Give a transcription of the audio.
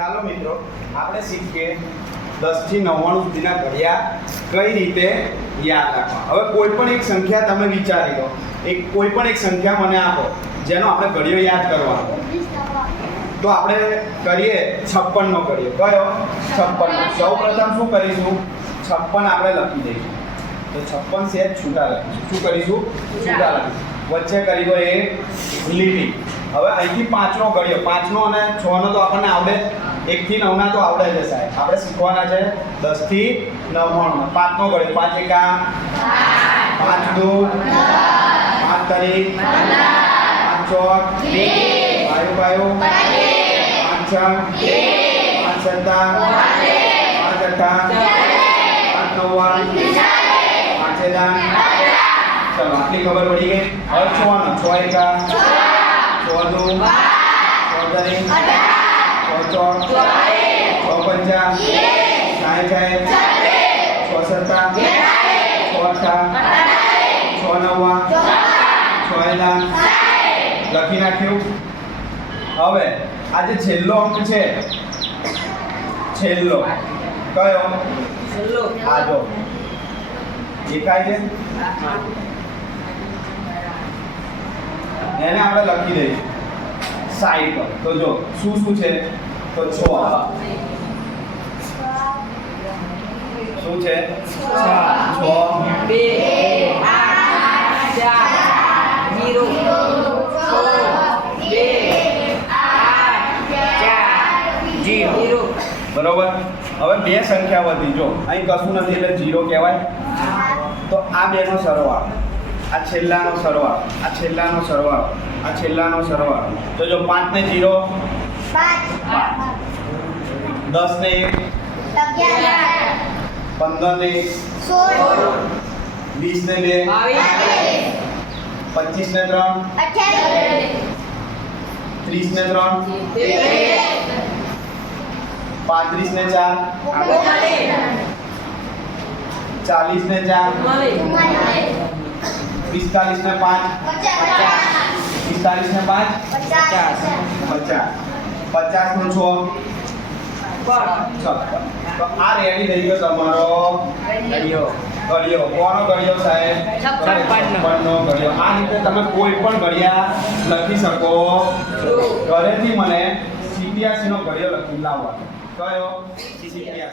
ચાલો મિત્રો આપણે શીખીએ 10 થી 99 સુધીના ઘડિયા કઈ રીતે યાદ રાખવા. હવે કોઈ પણ એક સંખ્યા તમે વિચારી લો, કોઈ પણ એક સંખ્યા મને આપો જેનો આપણે ઘડિયો યાદ કરવાનો. તો આપણે કરીએ 56 નો ઘડિયો. કયો? 56. સૌપ્રથમ શું કરીશું? 56 આપણે લખી દઈશું. તો 56 સેજ છૂટા લખીશું. શું કરીશું? છૂટા લખીશું. વચ્ચે કરી દો એક લીટી. હવે અહીંથી 5 નો ઘડિયો, 5 નો અને 6 નો તો આપણને આવડે, 1 થી 9 ના તો આવડે છે સાહેબ. આપણે શીખવાના છે 10 થી 99. 5 નો ઘડિયો, 5 એકા 5 દુ 5 તરી 5 ચોક 5 5 5 6 5 7 5 8 5 9 5 10. चलो आटली खबर पड़ी गई. હવે 6 નો 6 એકા 6 દુ 6 તરી 6 ચોક 6 પંચા 60 6 સત્તા 6 અઠ્ઠા 6 નવ્વા 6 એલા લખી નાખ્યું. હવે આ જે છેલ્લો અંક છે, છેલ્લો કયો? છેલ્લો આ જો દેખાય છે, એને આપણે લખી દઈશું સાઈડ પર. તો જો શું શું છે? તો 6 શું છે? 6 2 8 4 0 બરોબર. હવે બે સંખ્યા વધી. જો અહીં કશું નથી એટલે 0 કહેવાય. તો આ બેનો સરવાળો, આ છેલ્લાનો સરવાળો, આ છેલ્લાનો સરવાળો, આ છેલ્લાનો સરવાળો. તો જો 5 ને 0 10 ને 1 15 ને 1 20 ને 2 25 ને 3 30 ને 3 35 ને 4 40 ને 4 45 ને 5 45 ને 5 50 50 નો 6 તો આ રેડી થઈ ગયો તમારો ઘડિયો. ઘડિયો કોનો ઘડિયો સાહેબ? 56 નો ઘડિયો. આ રીતે તમે કોઈ પણ ઘડિયા લખી શકો. ઘરેથી મને 87 નો ઘડિયો લખી લાવવાનો. કયો? 87.